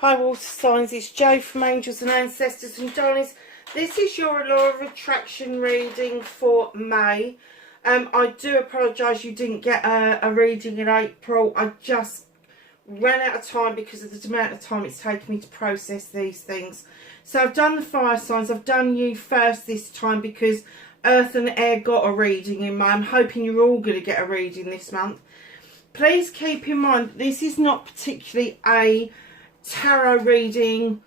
Hi water signs, it's Jo from Angels and Ancestors and Darlings. This is your Law of Attraction reading for May. I do apologise you didn't get a reading in April. I just ran out of time because of the amount of time it's taken me to process these things. So I've done the fire signs. I've done you first this time because Earth and Air got a reading in May. I'm hoping you're all going to get a reading this month. Please keep in mind this is not particularly a tarot reading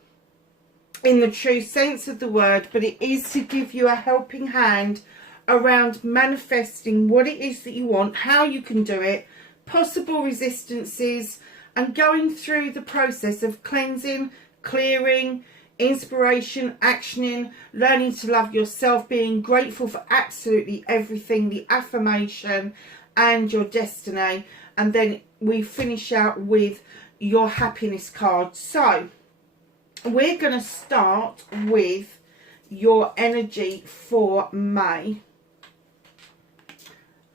in the true sense of the word, but it is to give you a helping hand around manifesting what it is that you want, how you can do it, possible resistances, and going through the process of cleansing, clearing, inspiration, actioning, learning to love yourself, being grateful for absolutely everything, the affirmation and your destiny. And then we finish out with your happiness card. So we're going to start with your energy for May.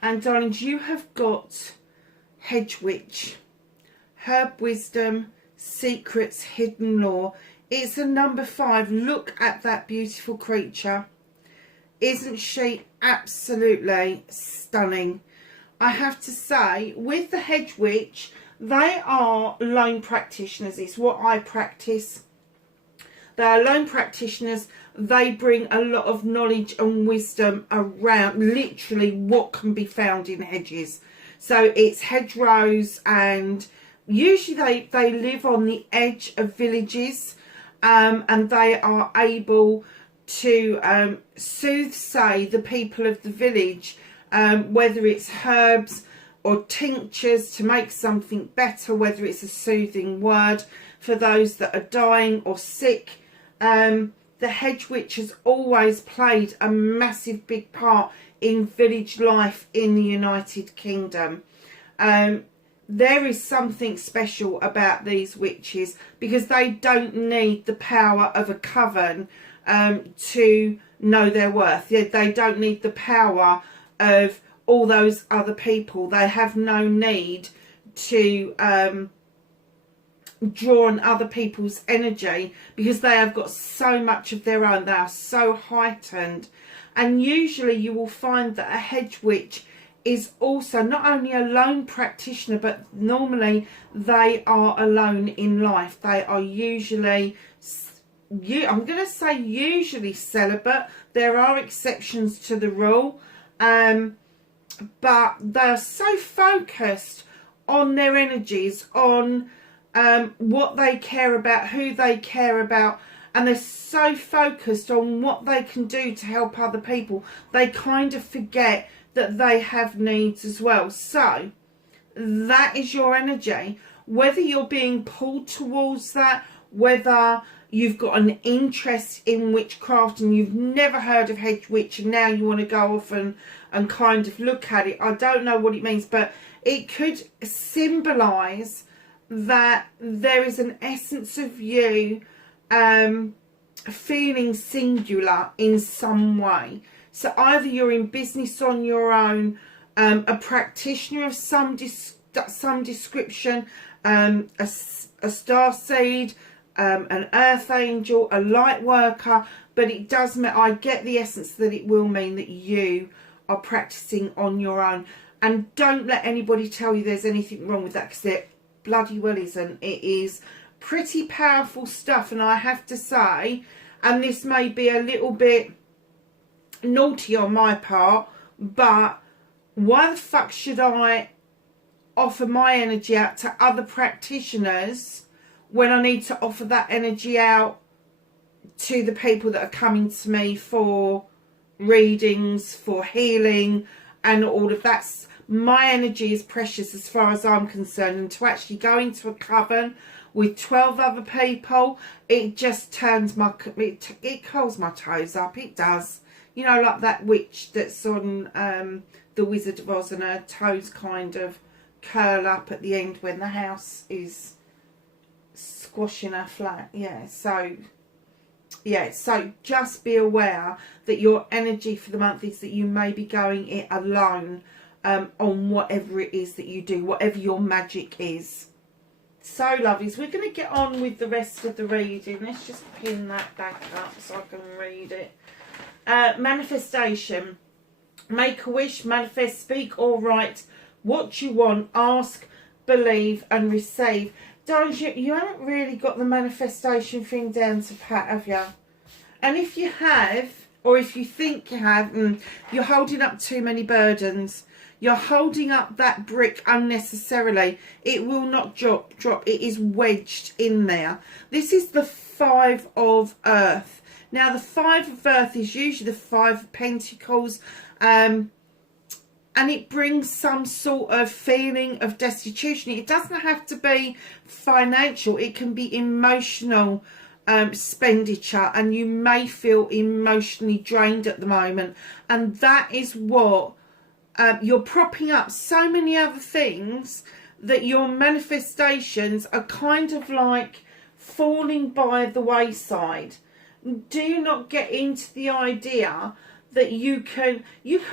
And darlings, you have got Hedge Witch, Herb Wisdom, Secrets, Hidden Law. It's a number 5. Look at that beautiful creature. Isn't she absolutely stunning? I have to say, with the Hedge Witch, they are lone practitioners. It's what I practice. They are lone practitioners. They bring a lot of knowledge and wisdom around literally what can be found in hedges. So it's hedgerows, and usually they live on the edge of villages, and they are able to soothsay the people of the village, whether it's herbs or tinctures to make something better, whether it's a soothing word for those that are dying or sick. The Hedge Witch has always played a massive big part in village life in the United Kingdom. There is something special about these witches because they don't need the power of a coven to know their worth. They don't need the power of all those other people. They have no need to draw on other people's energy because they have got so much of their own. They are so heightened. And usually you will find that a Hedge Witch is also not only a lone practitioner, but normally they are alone in life. They are usually, I'm going to say usually celibate. There are exceptions to the rule. But they are so focused on their energies, on what they care about, who they care about, and they're so focused on what they can do to help other people, they kind of forget that they have needs as well. So that is your energy. Whether you're being pulled towards that, whether you've got an interest in witchcraft and you've never heard of Hedge Witch and now you want to go off and kind of look at it, I don't know what it means, but it could symbolise that there is an essence of you feeling singular in some way. So either you're in business on your own, a practitioner of some description, a starseed, an earth angel, a light worker, but it does mean, I get the essence that it will mean that you are practicing on your own. And don't let anybody tell you there's anything wrong with that, because there bloody well isn't. It is pretty powerful stuff. And I have to say, and this may be a little bit naughty on my part, but why the fuck should I offer my energy out to other practitioners when I need to offer that energy out to the people that are coming to me for readings, for healing and all of that? My energy is precious as far as I'm concerned, and to actually go into a coven with 12 other people, it just turns it curls my toes up. It does. You know, like that witch that's on The Wizard of Oz, and her toes kind of curl up at the end when the house is squashing her flat. So just be aware that your energy for the month is that you may be going it alone on whatever it is that you do, whatever your magic is. So lovely. So we're going to get on with the rest of the reading. Let's just pin that back up so I can read it. Manifestation. Make a wish, manifest, speak or write what you want, ask, believe and receive. Don't you haven't really got the manifestation thing down to pat, have you? And if you have, or if you think you have, you're holding up too many burdens. You're holding up that brick unnecessarily. It will not drop. It is wedged in there. This is the 5 of Earth. Now, the 5 of Earth is usually the 5 of Pentacles. And it brings some sort of feeling of destitution. It doesn't have to be financial. It can be emotional expenditure. And you may feel emotionally drained at the moment. And that is what... you're propping up so many other things that your manifestations are kind of like falling by the wayside. Do not get into the idea that you can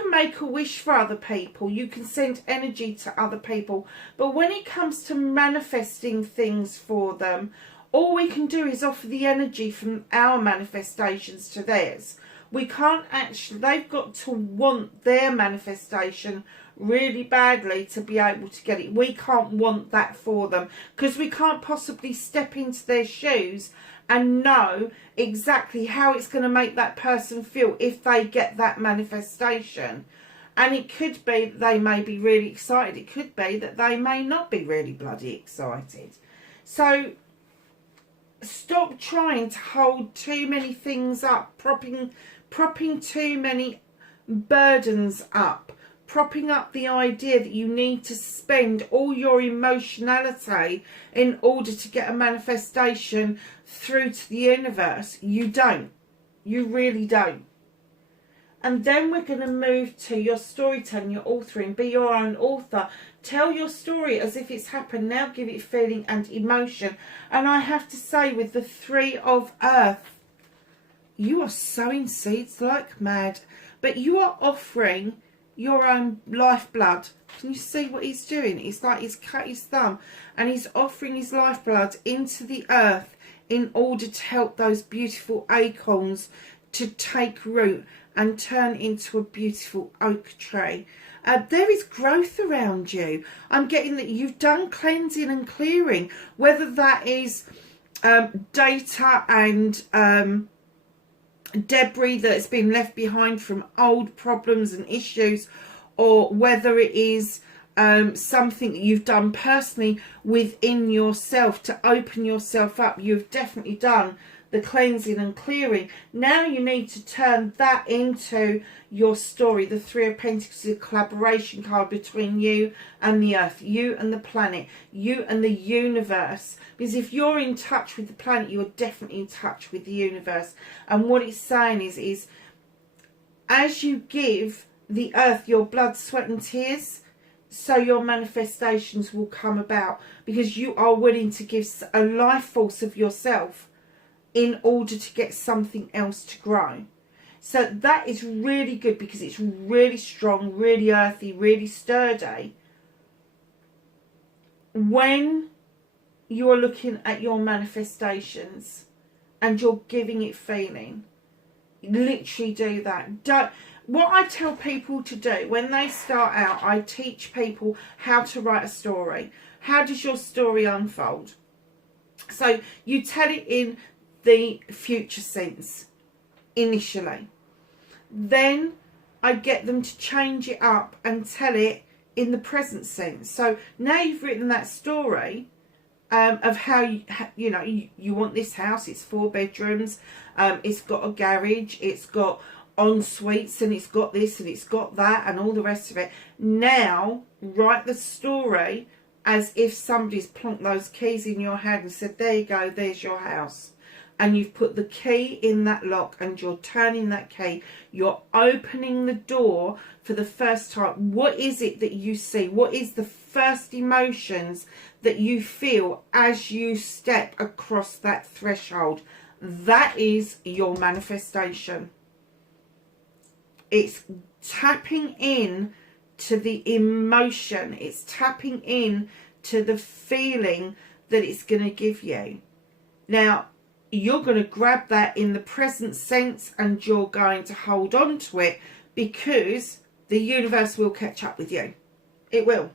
make a wish for other people. You can send energy to other people. But when it comes to manifesting things for them, all we can do is offer the energy from our manifestations to theirs. We can't actually, they've got to want their manifestation really badly to be able to get it. We can't want that for them because we can't possibly step into their shoes and know exactly how it's going to make that person feel if they get that manifestation. And it could be that they may be really excited. It could be that they may not be really bloody excited. So stop trying to hold too many things up, propping too many burdens up, propping up the idea that you need to spend all your emotionality in order to get a manifestation through to the universe. You don't. You really don't. And then we're going to move to your storytelling, your authoring. Be your own author. Tell your story as if it's happened. Now give it feeling and emotion. And I have to say, with the 3 of Earth, you are sowing seeds like mad. But you are offering your own lifeblood. Can you see what he's doing? It's like he's cut his thumb and he's offering his lifeblood into the earth in order to help those beautiful acorns to take root and turn into a beautiful oak tree. There is growth around you. I'm getting that you've done cleansing and clearing, whether that is data and debris that's been left behind from old problems and issues, or whether it is something that you've done personally within yourself to open yourself up. You've definitely done the cleansing and clearing. Now you need to turn that into your story. The 3 of Pentacles is a collaboration card between you and the earth, you and the planet, you and the universe. Because if you're in touch with the planet, you are definitely in touch with the universe. And what it's saying is as you give the earth your blood, sweat and tears, so your manifestations will come about, because you are willing to give a life force of yourself in order to get something else to grow. So that is really good, because it's really strong, really earthy, really sturdy. When you're looking at your manifestations and you're giving it feeling, literally do that. What I tell people to do when they start out, I teach people how to write a story. How does your story unfold? So you tell it in the future sense initially. Then I get them to change it up and tell it in the present sense. So now you've written that story of how you want this house. It's 4 bedrooms. It's got a garage. It's got en suites, and it's got this and it's got that and all the rest of it. Now write the story as if somebody's plonked those keys in your hand and said, there you go, there's your house. And you've put the key in that lock and you're turning that key. You're opening the door for the first time. What is it that you see? What is the first emotions that you feel as you step across that threshold? That is your manifestation. It's tapping in to the emotion. It's tapping in to the feeling that it's going to give you. Now, you're going to grab that in the present sense and you're going to hold on to it, because the universe will catch up with you. It will.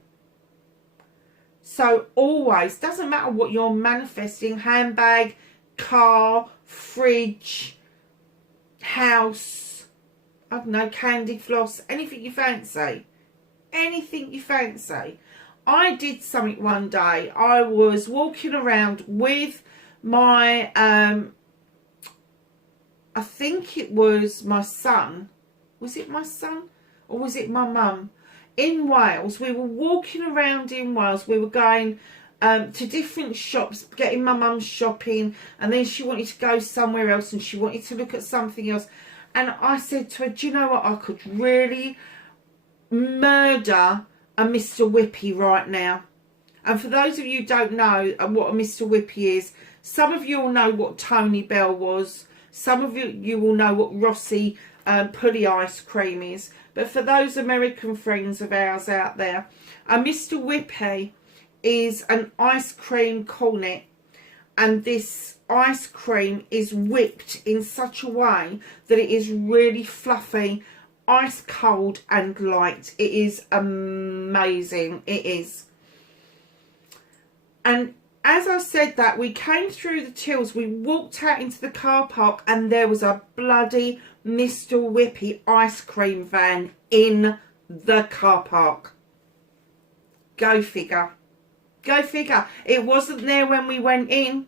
So always, doesn't matter what you're manifesting, handbag, car, fridge, house, I don't know, candy floss, anything you fancy. Anything you fancy. I did something one day. I was walking around with my, I think it was my son. Was it my son? Or was it my mum? In Wales. We were walking around in Wales. We were going to different shops, getting my mum shopping. And then she wanted to go somewhere else and she wanted to look at something else. And I said to her, do you know what? I could really murder a Mr. Whippy right now. And for those of you who don't know what a Mr. Whippy is, some of you will know what Tony Bell was. Some of you will know what Rossi Pulley ice cream is. But for those American friends of ours out there, a Mr. Whippy is an ice cream cornet. And this ice cream is whipped in such a way that it is really fluffy, ice cold and light. It is amazing. It is. And as I said that, we came through the tills, we walked out into the car park, and there was a bloody Mr. Whippy ice cream van in the car park. Go figure. Go figure. It wasn't there when we went in.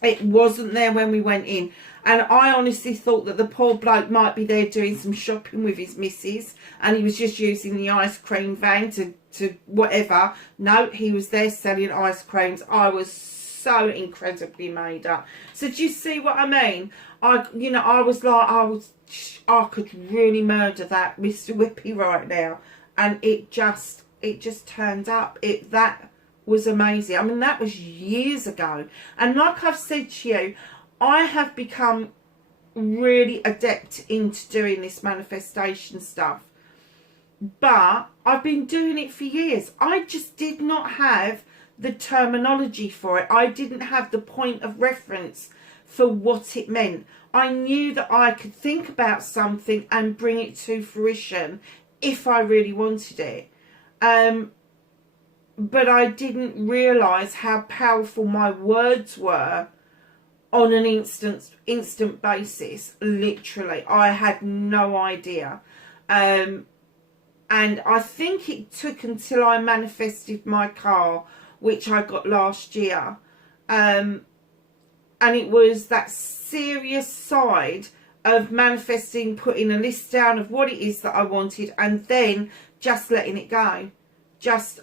It wasn't there when we went in. And I honestly thought that the poor bloke might be there doing some shopping with his missus, and he was just using the ice cream van to whatever. No, he was there selling ice creams. I was so incredibly made up. So do you see what I mean? I was like, I could really murder that Mr. Whippy right now. And it just turned up. That was amazing. I mean, that was years ago. And like I've said to you, I have become really adept into doing this manifestation stuff. But I've been doing it for years. I just did not have the terminology for it. I didn't have the point of reference for what it meant. I knew that I could think about something and bring it to fruition if I really wanted it. But I didn't realise how powerful my words were on an instant basis. Literally, I had no idea. And I think it took until I manifested my car, which I got last year. And it was that serious side of manifesting, putting a list down of what it is that I wanted, and then just letting it go.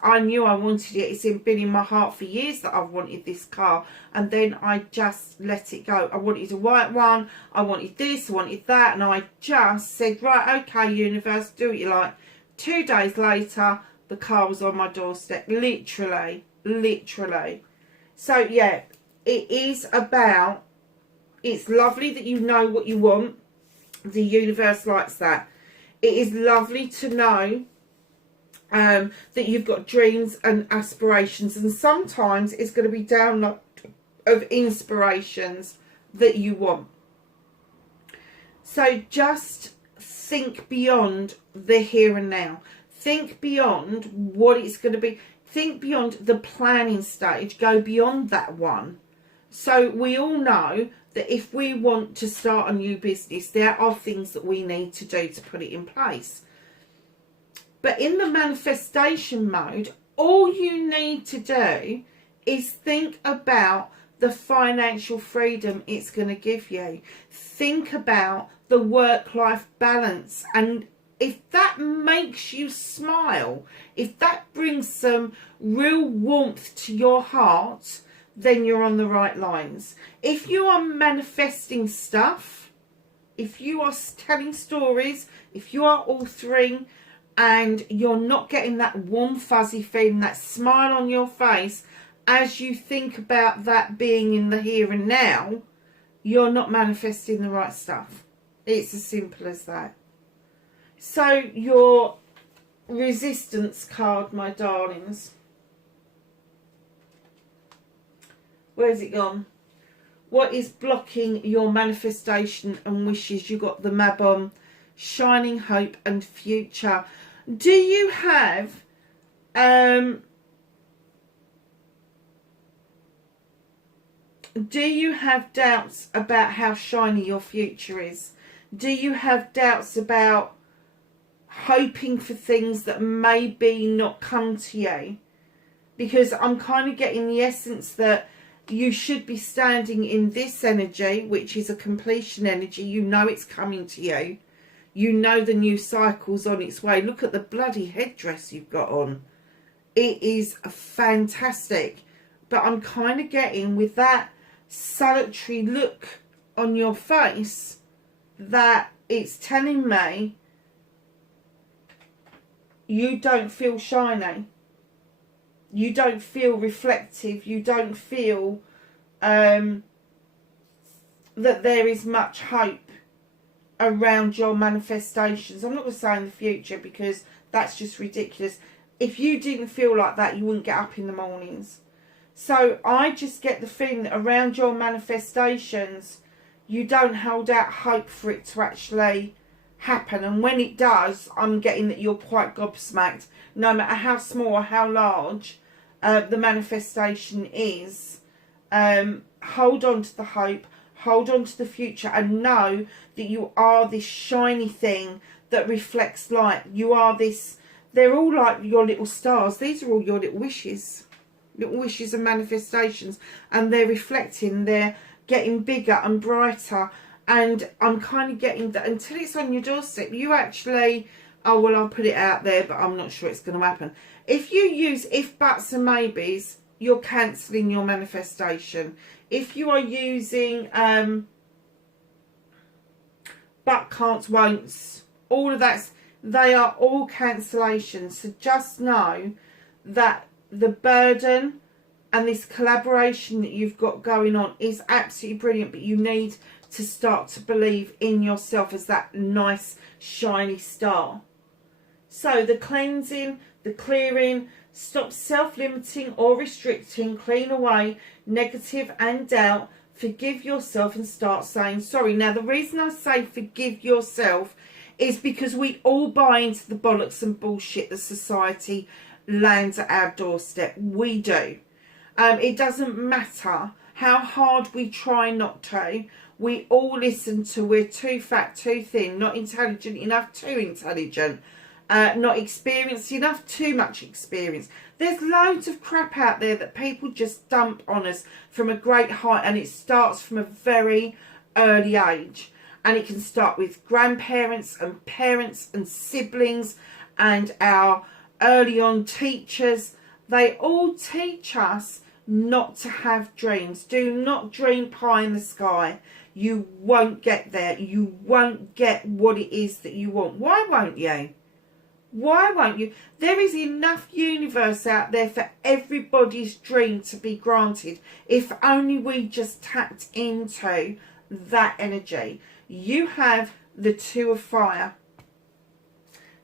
I knew I wanted it. It's been in my heart for years that I've wanted this car. And then I just let it go. I wanted a white one. I wanted this. I wanted that. And I just said, right, okay, universe, do what you like. 2 days later, the car was on my doorstep. Literally. So, yeah, it is about, it's lovely that you know what you want. The universe likes that. It is lovely to know that you've got dreams and aspirations, and sometimes it's going to be download of inspirations that you want. So just think beyond the here and now. Think beyond what it's going to be. Think beyond the planning stage. Go beyond that one. So we all know that if we want to start a new business, there are things that we need to do to put it in place. But in the manifestation mode, all you need to do is think about the financial freedom it's going to give you. Think about the work-life balance. And if that makes you smile, if that brings some real warmth to your heart, then you're on the right lines. If you are manifesting stuff, if you are telling stories, if you are authoring, and you're not getting that warm fuzzy feeling, that smile on your face as you think about that being in the here and now, you're not manifesting the right stuff. It's as simple as that. So your resistance card, my darlings. Where's it gone? What is blocking your manifestation and wishes? You got the map on. Shining hope and future. Do you have doubts about how shiny your future is? Do you have doubts about hoping for things that maybe not come to you? Because I'm kind of getting the essence that you should be standing in this energy, which is a completion energy. You know it's coming to you. You know the new cycle's on its way. Look at the bloody headdress you've got on. It is fantastic. But I'm kind of getting, with that solitary look on your face, that it's telling me you don't feel shiny. You don't feel reflective. You don't feel that there is much hope around your manifestations. I'm not going to say in the future because that's just ridiculous. If you didn't feel like that, you wouldn't get up in the mornings. So I just get the feeling that around your manifestations, you don't hold out hope for it to actually happen. And when it does, I'm getting that you're quite gobsmacked. No matter how small or how large the manifestation is, hold on to the hope, hold on to the future, and know that you are this shiny thing that reflects light. You are this, they're all like your little stars. These are all your little wishes and manifestations, and they're reflecting, they're getting bigger and brighter. And I'm kind of getting that until it's on your doorstep, you actually, oh, well, I'll put it out there, but I'm not sure it's going to happen. If you use if, buts and maybes, you're cancelling your manifestation. If you are using but, can'ts, won'ts, all of that, they are all cancellations. So just know that the burden and this collaboration that you've got going on is absolutely brilliant, but you need to start to believe in yourself as that nice shiny star. So the cleansing, the clearing, stop self-limiting or restricting, clean away negative and doubt, forgive yourself and start saying sorry. Now the reason I say forgive yourself is because we all buy into the bollocks and bullshit that society lands at our doorstep. We do. It doesn't matter how hard we try not to. We all listen to we're too fat, too thin, not intelligent enough, too intelligent, not experienced enough, too much experience. There's loads of crap out there that people just dump on us from a great height, and it starts from a very early age. And it can start with grandparents and parents and siblings and our early on teachers. They all teach us not to have dreams. Do not dream pie in the sky. You won't get there. You won't get what it is that you want. Why won't you? Why won't you? There is enough universe out there for everybody's dream to be granted, if only we just tapped into that energy. You have the Two of Fire.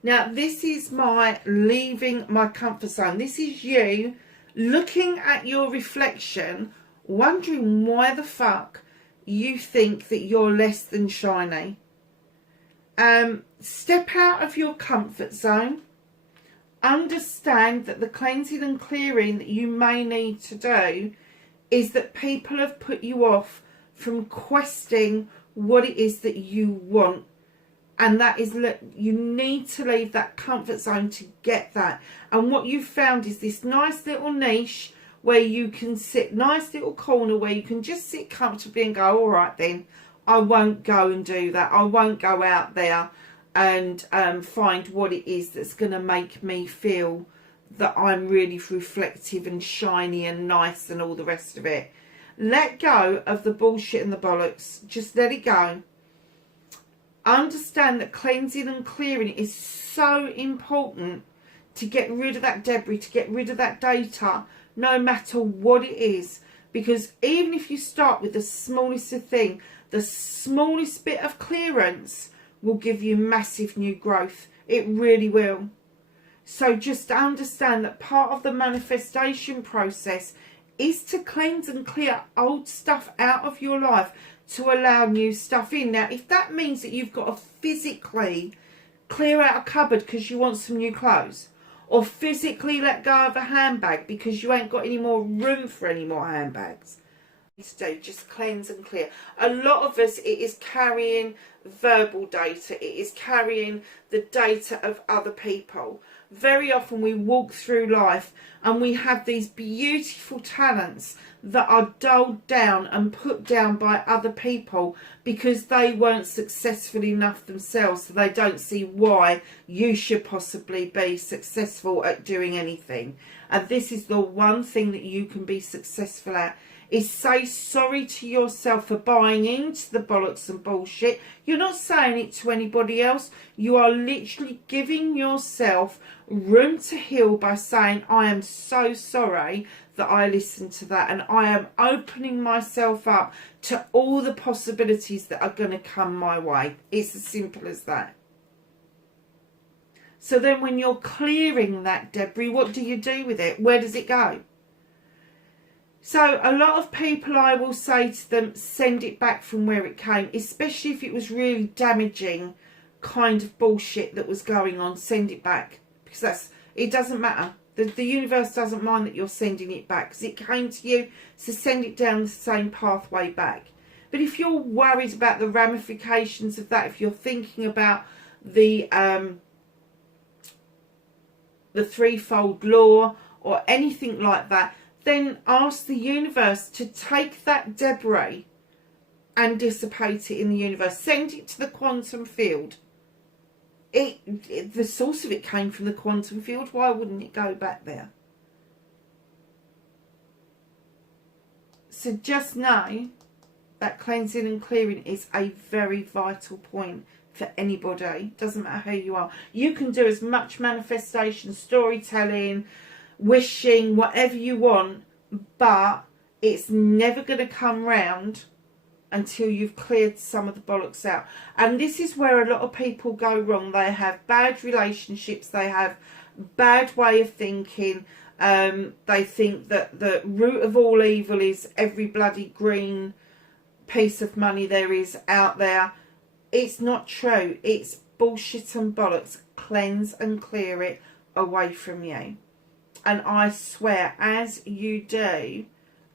Now, this is my leaving my comfort zone. This is you looking at your reflection, wondering why the fuck you think that you're less than shiny. Step out of your comfort zone. Understand that the cleansing and clearing that you may need to do is that people have put you off from questing what it is that you want. And that is, you need to leave that comfort zone to get that. And what you've found is this nice little niche where you can sit, nice little corner where you can just sit comfortably and go, all right then, I won't go and do that. I won't go out there and find what it is that's going to make me feel that I'm really reflective and shiny and nice and all the rest of it. Let go of the bullshit and the bollocks. Just let it go. Understand that cleansing and clearing is so important to get rid of that debris, to get rid of that data, no matter what it is. Because even if you start with the smallest of thing, the smallest bit of clearance will give you massive new growth. It really will. So just understand that part of the manifestation process is to cleanse and clear old stuff out of your life to allow new stuff in. Now, if that means that you've got to physically clear out a cupboard because you want some new clothes, or physically let go of a handbag because you ain't got any more room for any more handbags, to do, just cleanse and clear. A lot of us, it is carrying verbal data, it is carrying the data of other people. Very often we walk through life and we have these beautiful talents that are dulled down and put down by other people because they weren't successful enough themselves, so they don't see why you should possibly be successful at doing anything. And this is the one thing that you can be successful at, is say sorry to yourself for buying into the bollocks and bullshit. You're not saying it to anybody else. You are literally giving yourself room to heal by saying, I am so sorry that I listened to that, and I am opening myself up to all the possibilities that are going to come my way. It's as simple as that. So then when you're clearing that debris, what do you do with it? Where does it go? So a lot of people, I will say to them, send it back from where it came, especially if it was really damaging kind of bullshit that was going on. Send it back, because it doesn't matter. The universe doesn't mind that you're sending it back because it came to you, so send it down the same pathway back. But if you're worried about the ramifications of that, if you're thinking about the threefold law or anything like that, then ask the universe to take that debris and dissipate it in the universe. Send it to the quantum field. The source of it came from the quantum field. Why wouldn't it go back there? So just know that cleansing and clearing is a very vital point for anybody. Doesn't matter who you are. You can do as much manifestation, storytelling, wishing, whatever you want, but it's never going to come round until you've cleared some of the bollocks out. And this is where a lot of people go wrong. They have bad relationships, they have bad way of thinking, they think that the root of all evil is every bloody green piece of money there is out there. It's not true. It's bullshit and bollocks. Cleanse and clear it away from you. And I swear, as you do,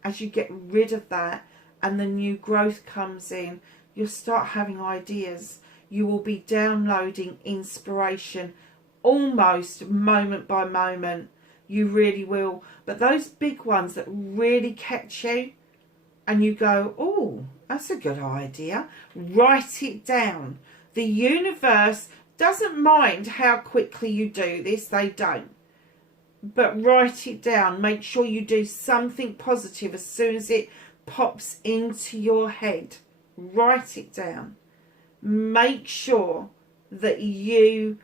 as you get rid of that and the new growth comes in, you'll start having ideas. You will be downloading inspiration almost moment by moment. You really will. But those big ones that really catch you and you go, oh, that's a good idea, write it down. The universe doesn't mind how quickly you do this. They don't. But write it down. Make sure you do something positive as soon as it pops into your head. Write it down. Make sure that you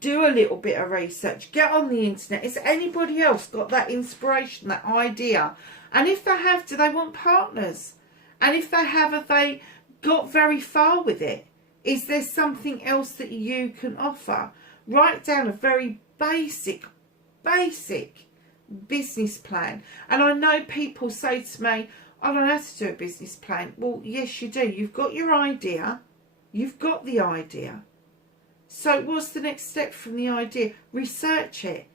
do a little bit of research. Get on the internet. Has anybody else got that inspiration, that idea? And if they have, do they want partners? And if they have they got very far with it? Is there something else that you can offer? Write down a very basic business plan. And I know people say to me, I don't have to do a business plan. Well, yes, you do. You've got your idea. You've got the idea. So what's the next step from the idea? Research it.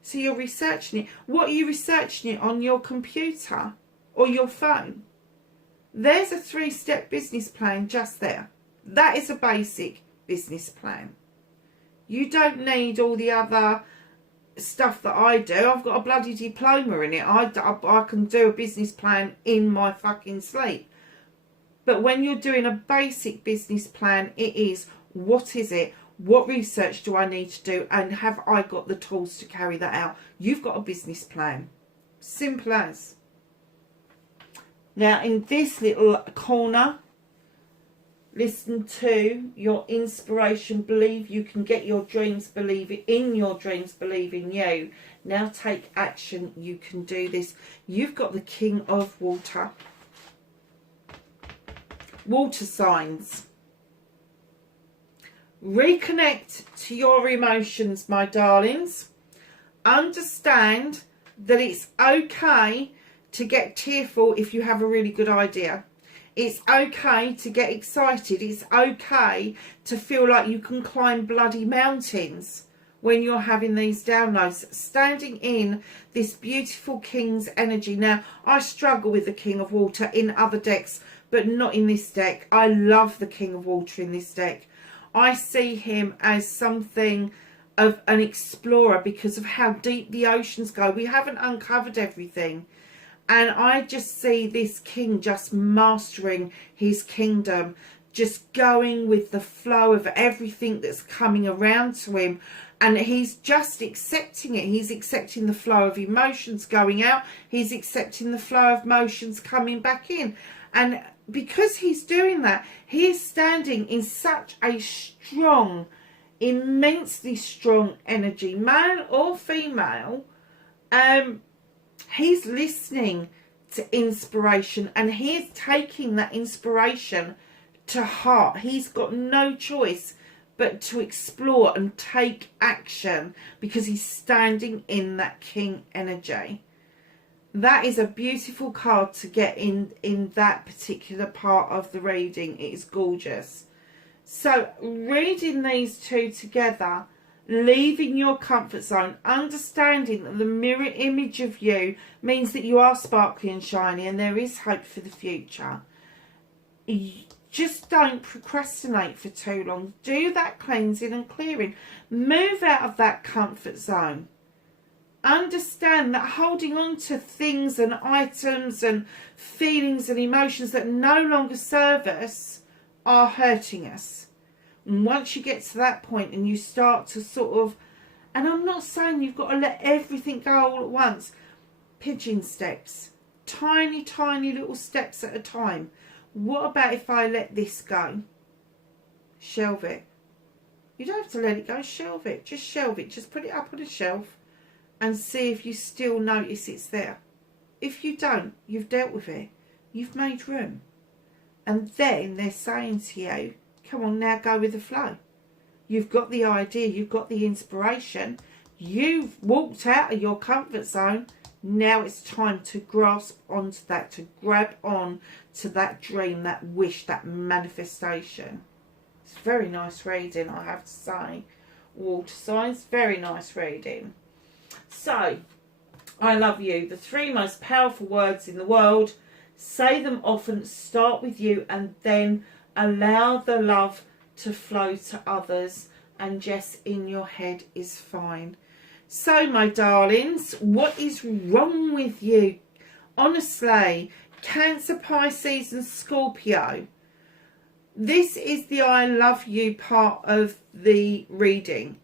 So you're researching it. What are you researching it on your computer or your phone? There's a 3-step business plan just there. That is a basic business plan. You don't need all the other stuff that I do. I've got a bloody diploma in it. I can do a business plan in my fucking sleep. But when you're doing a basic business plan, it is, what is it? What research do I need to do? And have I got the tools to carry that out? You've got a business plan. Simple as. Now, in this little corner, listen to your inspiration. Believe you can get your dreams. Believe in your dreams. Believe in you. Now take action. You can do this. You've got the King of Water. Water signs. Reconnect to your emotions, my darlings. Understand that it's okay to get tearful if you have a really good idea. It's okay to get excited. It's okay to feel like you can climb bloody mountains when you're having these downloads. Standing in this beautiful King's energy. Now, I struggle with the King of Water in other decks, but not in this deck. I love the King of Water in this deck. I see him as something of an explorer because of how deep the oceans go. We haven't uncovered everything. And I just see this king just mastering his kingdom, just going with the flow of everything that's coming around to him. And he's just accepting it. He's accepting the flow of emotions going out. He's accepting the flow of emotions coming back in. And because he's doing that, he is standing in such a strong, immensely strong energy, male or female. He's listening to inspiration and he's taking that inspiration to heart. He's got no choice but to explore and take action because he's standing in that king energy. That is a beautiful card to get in that particular part of the reading. It is gorgeous. So reading these two together, leaving your comfort zone, understanding that the mirror image of you means that you are sparkly and shiny and there is hope for the future. Just don't procrastinate for too long. Do that cleansing and clearing. Move out of that comfort zone. Understand that holding on to things and items and feelings and emotions that no longer serve us are hurting us. And once you get to that point and you start to sort of, and I'm not saying you've got to let everything go all at once, pigeon steps, tiny, tiny little steps at a time. What about if I let this go? Shelve it. You don't have to let it go, shelve it. Just shelve it. Just put it up on a shelf and see if you still notice it's there. If you don't, you've dealt with it. You've made room. And then they're saying to you, come on, now go with the flow. You've got the idea, you've got the inspiration, you've walked out of your comfort zone. Now it's time to grasp onto that, to grab on to that dream, that wish, that manifestation. It's very nice reading, I have to say. Water signs, very nice reading. So, I love you. The 3 most powerful words in the world. Say them often, start with you, and then allow the love to flow to others, and just in your head is fine. So, my darlings, what is wrong with you? Honestly, Cancer, Pisces and Scorpio. This is the I love you part of the reading.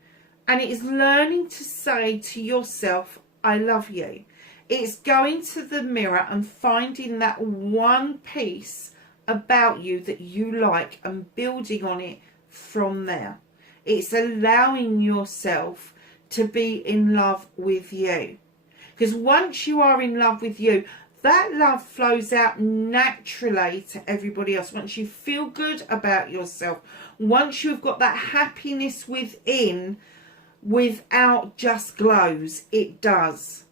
And it is learning to say to yourself, I love you. It's going to the mirror and finding that one piece about you that you like and building on it from there. It's allowing yourself to be in love with you. Because once you are in love with you, that love flows out naturally to everybody else. Once you feel good about yourself, once you've got that happiness within, without just glows, it does.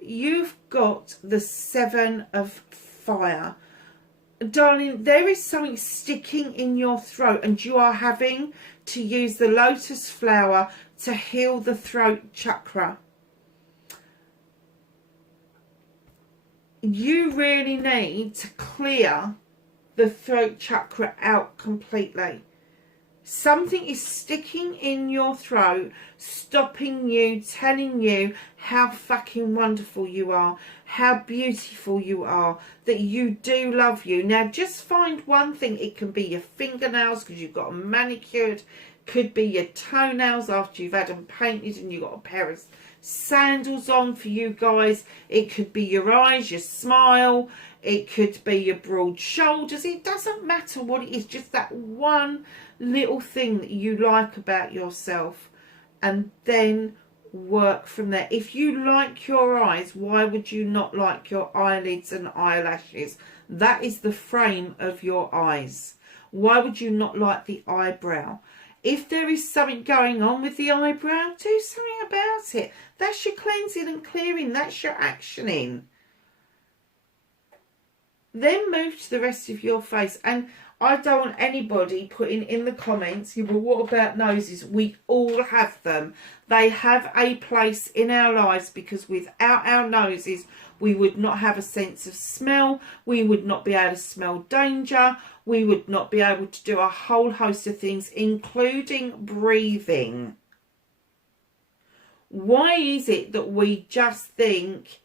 You've got the 7 of fire. Darling, there is something sticking in your throat and you are having to use the lotus flower to heal the throat chakra. You really need to clear the throat chakra out completely. Something is sticking in your throat, stopping you, telling you how fucking wonderful you are, how beautiful you are, that you do love you. Now, just find one thing. It can be your fingernails because you've got them manicured. Could be your toenails after you've had them painted and you've got a pair of sandals on for you guys. It could be your eyes, your smile. It could be your broad shoulders. It doesn't matter what it is. Just that one little thing that you like about yourself, and then work from there. If you like your eyes, why would you not like your eyelids and eyelashes? That is the frame of your eyes. Why would you not like the eyebrow? If there is something going on with the eyebrow, do something about it. That's your cleansing and clearing. That's your actioning. Then move to the rest of your face. And I don't want anybody putting in the comments, yeah, well, what about noses? We all have them. They have a place in our lives, because without our noses, we would not have a sense of smell. We would not be able to smell danger. We would not be able to do a whole host of things, including breathing. Why is it that we just think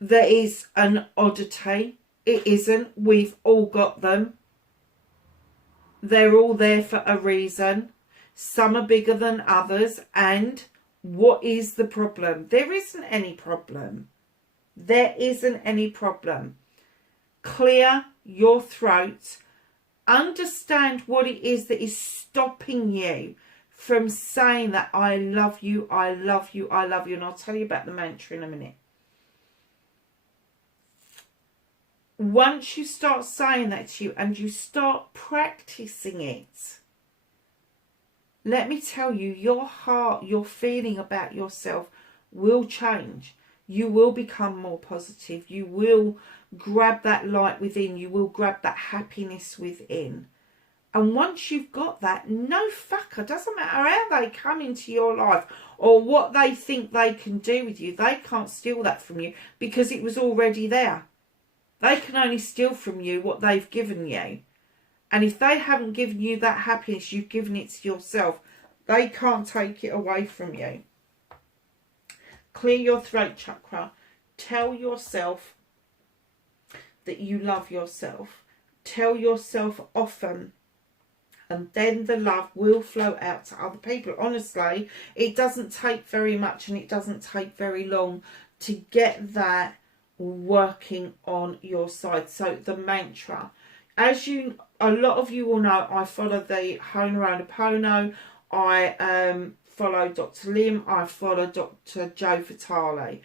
there is an oddity? It isn't. We've all got them. They're all there for a reason. Some are bigger than others. And what is the problem? There isn't any problem. There isn't any problem. Clear your throat. Understand what it is that is stopping you from saying that I love you, I love you, I love you. And I'll tell you about the mantra in a minute. Once you start saying that to you and you start practicing it, let me tell you, your heart, your feeling about yourself will change. You will become more positive. You will grab that light within. You will grab that happiness within. And once you've got that, no fucker, doesn't matter how they come into your life or what they think they can do with you, they can't steal that from you, because it was already there. They can only steal from you what they've given you. And if they haven't given you that happiness, you've given it to yourself. They can't take it away from you. Clear your throat chakra. Tell yourself that you love yourself. Tell yourself often. And then the love will flow out to other people. Honestly, it doesn't take very much and it doesn't take very long to get that working on your side. So the mantra, as you, a lot of you will know, I follow the Ho'oponopono. I follow Dr. Lim. I follow Dr. Joe Vitale.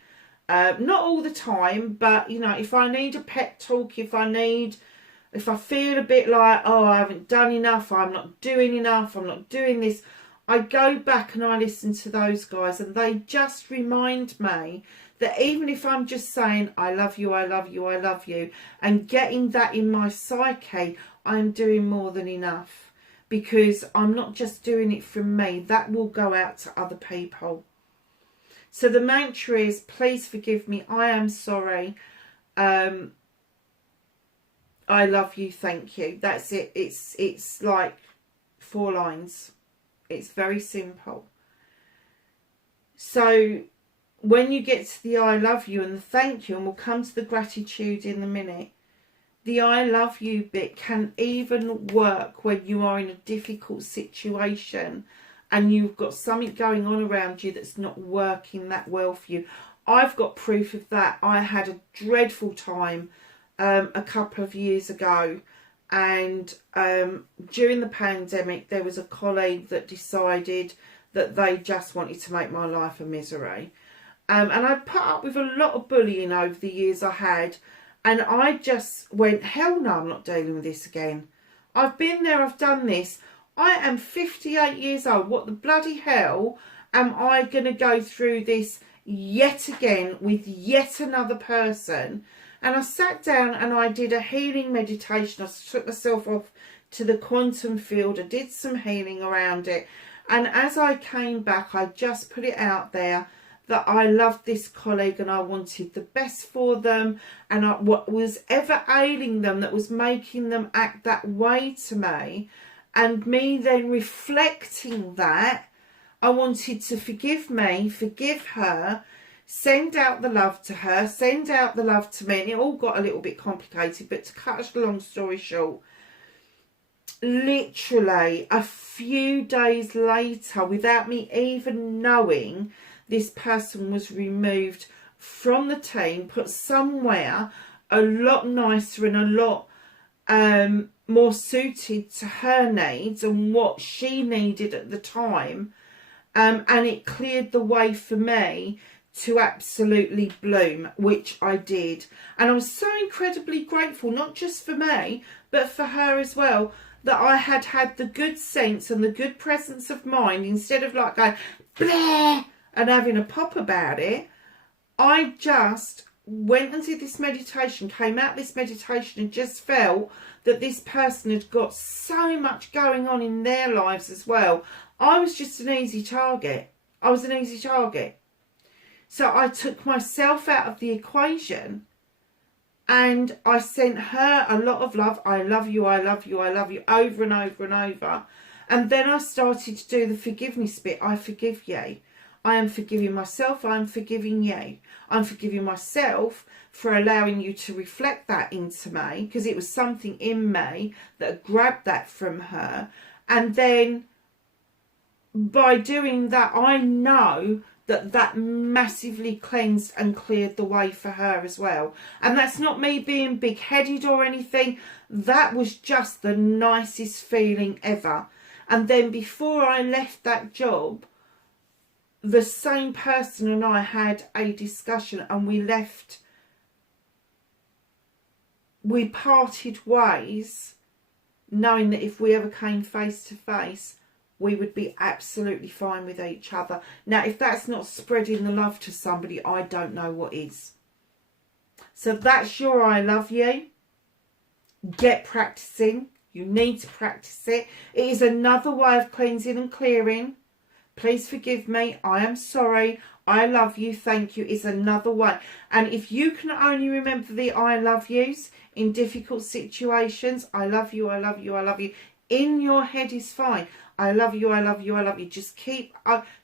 Not all the time, but you know, if I need a pep talk, if I feel a bit like, oh, I haven't done enough, I'm not doing enough, I'm not doing this, I go back and I listen to those guys, and they just remind me that even if I'm just saying, I love you, I love you, I love you, and getting that in my psyche, I'm doing more than enough, because I'm not just doing it from me. That will go out to other people. So the mantra is, please forgive me, I am sorry, I love you, thank you. That's it. It's like 4 lines. It's very simple. So when you get to the I love you and the thank you, and we'll come to the gratitude in a minute, the I love you bit can even work when you are in a difficult situation and you've got something going on around you that's not working that well for you. I've got proof of that. I had a dreadful time a couple of years ago, and during the pandemic there was a colleague that decided that they just wanted to make my life a misery, and I'd put up with a lot of bullying over the years I had, and I just went, hell no, I'm not dealing with this again. I've been there, I've done this. I am 58 years old. What the bloody hell am I going to go through this yet again with yet another person? And I sat down and I did a healing meditation. I took myself off to the quantum field. I did some healing around it. And as I came back, I just put it out there that I loved this colleague and I wanted the best for them. And what was ever ailing them that was making them act that way to me, and me then reflecting that, I wanted to forgive me, forgive her, send out the love to her, send out the love to me. And it all got a little bit complicated, but to cut a long story short, literally a few days later, without me even knowing, this person was removed from the team, put somewhere a lot nicer and a lot more suited to her needs and what she needed at the time. And it cleared the way for me to absolutely bloom, which I did. And I was so incredibly grateful, not just for me, but for her as well, that I had had the good sense and the good presence of mind, instead of like going, bleh, and having a pop about it. I just went and did this meditation, came out this meditation, and just felt that this person had got so much going on in their lives as well. I was just an easy target. I was an easy target. So I took myself out of the equation, and I sent her a lot of love. I love you, I love you, I love you, over and over and over. And then I started to do the forgiveness bit. I forgive you. I am forgiving myself. I am forgiving you. I'm forgiving myself for allowing you to reflect that into me, because it was something in me that grabbed that from her. And then by doing that, I know that that massively cleansed and cleared the way for her as well. And that's not me being big-headed or anything. That was just the nicest feeling ever. And then before I left that job, the same person and I had a discussion, and we parted ways, knowing that if we ever came face to face, we would be absolutely fine with each other. Now, if that's not spreading the love to somebody, I don't know what is. So that's your I love you. Get practicing. You need to practice it. It is another way of cleansing and clearing. Please forgive me. I am sorry. I love you. Thank you is another way. And if you can only remember the I love yous in difficult situations, I love you, I love you, I love you, in your head is fine. I love you, I love you, I love you. Just keep,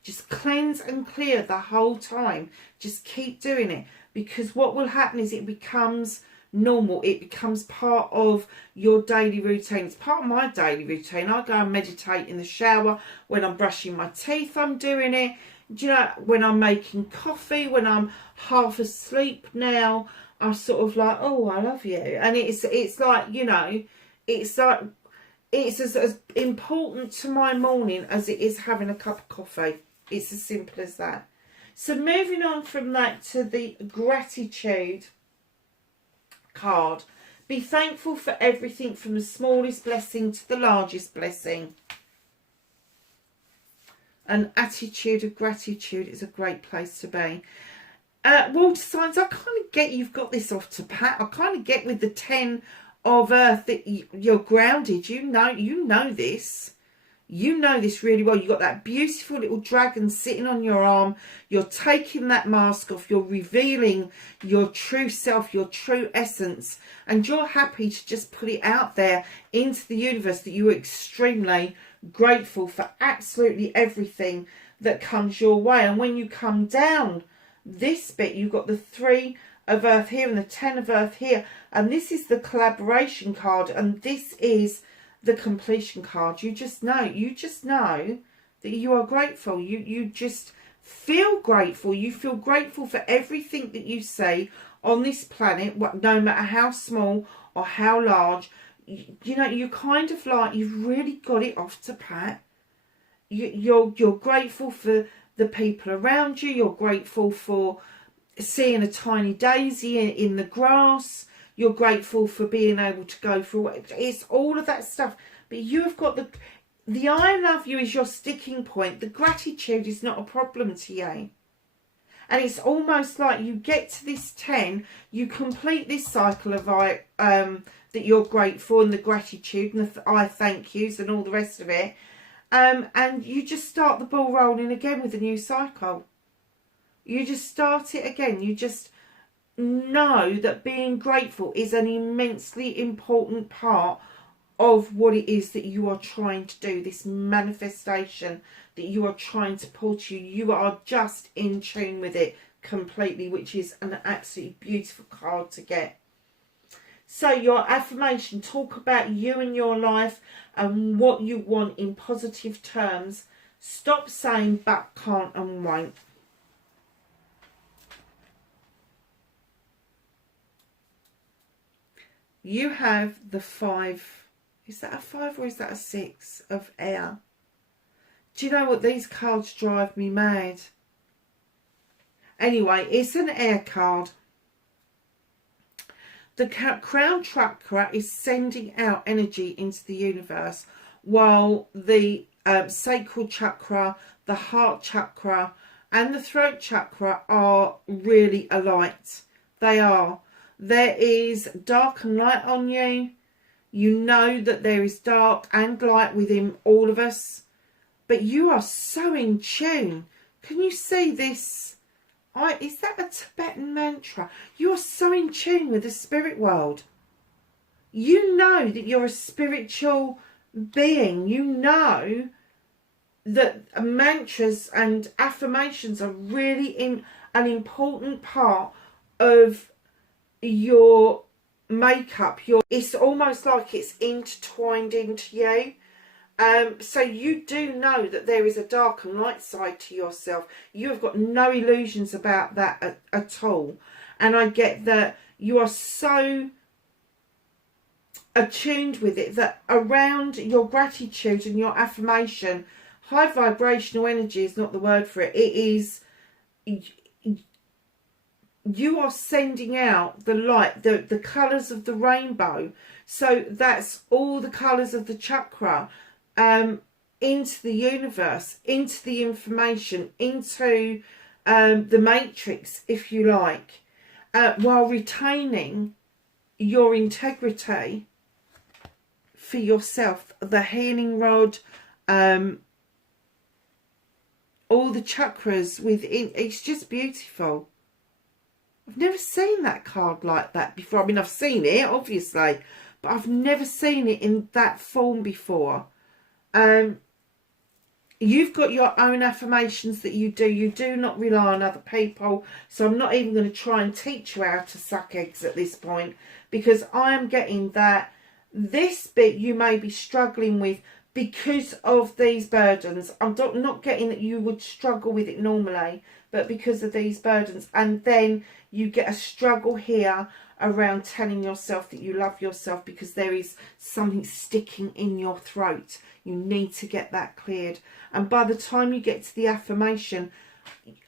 just cleanse and clear the whole time. Just keep doing it. Because what will happen is it becomes normal. It becomes part of your daily routine. It's part of my daily routine. I go and meditate in the shower. When I'm brushing my teeth, I'm doing it. Do you know, when I'm making coffee, when I'm half asleep now, I'm sort of like, oh, I love you. And it's like, you know, it's like, it's as important to my morning as it is having a cup of coffee. It's as simple as that. So moving on from that to the gratitude card. Be thankful for everything, from the smallest blessing to the largest blessing. An attitude of gratitude is a great place to be. Water signs, I kind of get you've got this off to pat. I kind of get with the 10 of earth that you're grounded. You know this. You know this really well. You've got that beautiful little dragon sitting on your arm. You're taking that mask off. You're revealing your true self, your true essence. And you're happy to just put it out there into the universe that you are extremely grateful for absolutely everything that comes your way. And when you come down this bit, you've got the 3 of earth here and the 10 of earth here. And this is the collaboration card. And this is the completion card. You just know that you are grateful. You just feel grateful. You feel grateful for everything that you see on this planet, no matter how small or how large. You know, you kind of like, you've really got it off to pat. You're grateful for the people around you. You're grateful for seeing a tiny daisy in the grass. You're grateful for being able to go through it. It's all of that stuff. But you've got the I love you is your sticking point. The gratitude is not a problem to you. And it's almost like you get to this 10, you complete this cycle of that you're grateful, and the gratitude and the I thank yous and all the rest of it. And you just start the ball rolling again with a new cycle. You just start it again. You just know that being grateful is an immensely important part of what it is that you are trying to do, this manifestation that you are trying to pull to you. You are just in tune with it completely, which is an absolutely beautiful card to get. So your affirmation, talk about you and your life and what you want in positive terms. Stop saying but, can't and won't. You have the 5, is that a 5 or is that a 6 of air? Do you know what? These cards drive me mad. Anyway, it's an air card. The crown chakra is sending out energy into the universe, while the sacral chakra, the heart chakra, and the throat chakra are really aligned. They are. There is dark and light on you. You know that there is dark and light within all of us. But you are so in tune. Can you see this? Is that a Tibetan mantra? You are so in tune with the spirit world. You know that you're a spiritual being. You know that mantras and affirmations are really an important part of your makeup. It's almost like it's intertwined into you. So you do know that there is a dark and light side to yourself. You have got no illusions about that at all. And I get that you are so attuned with it that around your gratitude and your affirmation, high vibrational energy is not the word for it. It is, you are sending out the light, the colours of the rainbow. So that's all the colours of the chakra. Into the universe, into the information, into the matrix, if you like, while retaining your integrity for yourself. The healing rod, all the chakras within, it's just beautiful. I've never seen that card like that before. I mean, I've seen it, obviously, but I've never seen it in that form before. You've got your own affirmations that you do. You do not rely on other people. So I'm not even going to try and teach you how to suck eggs at this point, because I am getting that this bit you may be struggling with because of these burdens. I'm not getting that you would struggle with it normally, but because of these burdens. And then you get a struggle here around telling yourself that you love yourself because there is something sticking in your throat. You need to get that cleared. And by the time you get to the affirmation,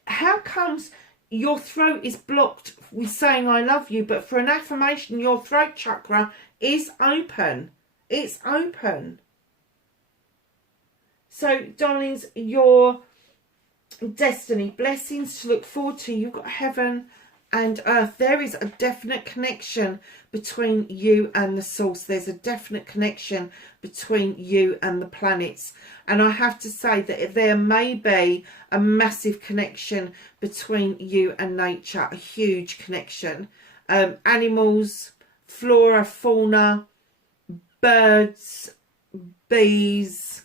how comes your throat is blocked with saying I love you, but for an affirmation your throat chakra is open? It's open. So darlings, your destiny, blessings to look forward to. You've got heaven and earth. There is a definite connection between you and the source. There's a definite connection between you and the planets. And I have to say that there may be a massive connection between you and nature, a huge connection. Animals, flora, fauna, birds, bees,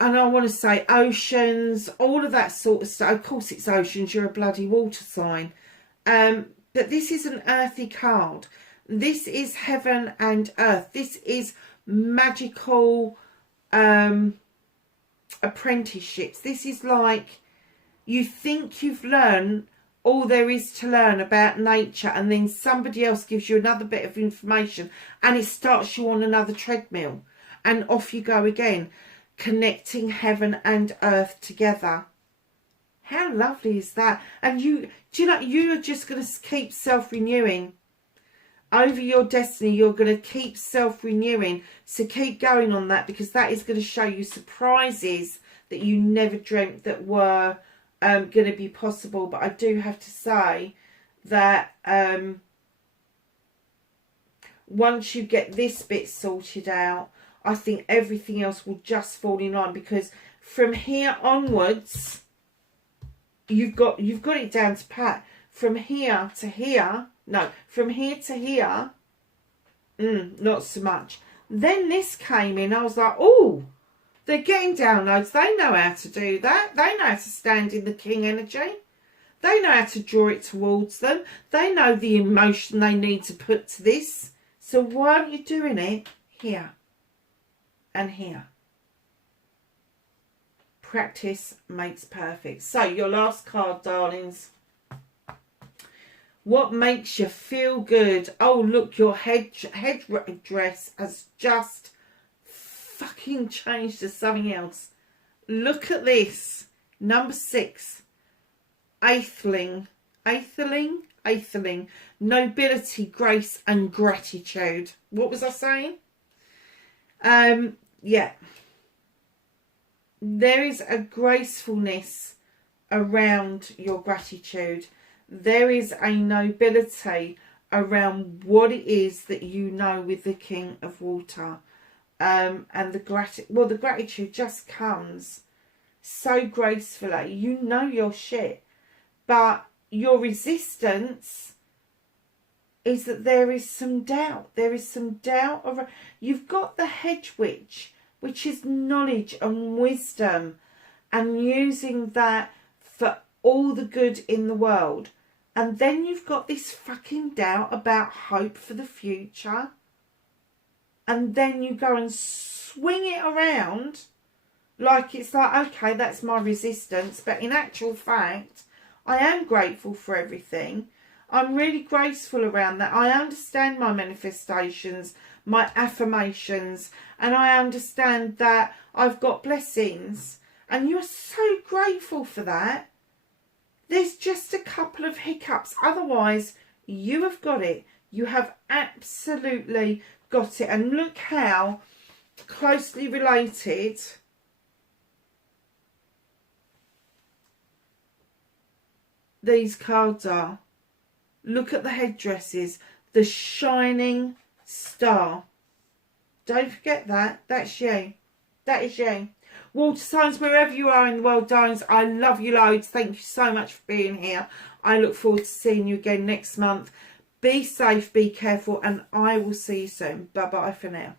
and I want to say oceans, all of that sort of stuff. Of course it's oceans, you're a bloody water sign. But this is an earthy card. This is heaven and earth. This is magical apprenticeships. This is like you think you've learned all there is to learn about nature, and then somebody else gives you another bit of information and it starts you on another treadmill and off you go again, connecting heaven and earth together. How lovely is that? And do you know, you're just going to keep self-renewing over your destiny. You're going to keep self-renewing. So keep going on that, because that is going to show you surprises that you never dreamt that were going to be possible. But I do have to say that once you get this bit sorted out, I think everything else will just fall in line, because from here onwards, you've got it down to pat. From here to here, no, from here to here, not so much. Then this came in, I was like, oh, they're getting downloads. They know how to do that. They know how to stand in the king energy. They know how to draw it towards them. They know the emotion they need to put to this. So why aren't you doing it here and here? Practice makes perfect. So your last card, darlings. What makes you feel good? Oh, look, your headdress has just fucking changed to something else. Look at this. Number 6. Atheling. Nobility, grace and gratitude. What was I saying? Yeah. there is a gracefulness around your gratitude. There is a nobility around what it is that you know with the King of Water. And the gratitude just comes so gracefully. You know your shit, but your resistance is that there is some doubt. There is some doubt around. You've got the hedge witch, which is knowledge and wisdom, and using that for all the good in the world. And then you've got this fucking doubt about hope for the future. And then you go and swing it around like it's like, okay, that's my resistance. But in actual fact, I am grateful for everything. I'm really graceful around that. I understand my manifestations, my affirmations, and I understand that I've got blessings. And you're so grateful for that. There's just a couple of hiccups. Otherwise, you have got it. You have absolutely got it. And look how closely related these cards are. Look at the headdresses. The shining star. Don't forget that. That's you. That is you. Water signs, wherever you are in the world, darlings, I love you loads. Thank you so much for being here. I look forward to seeing you again next month. Be safe, be careful, and I will see you soon. Bye-bye for now.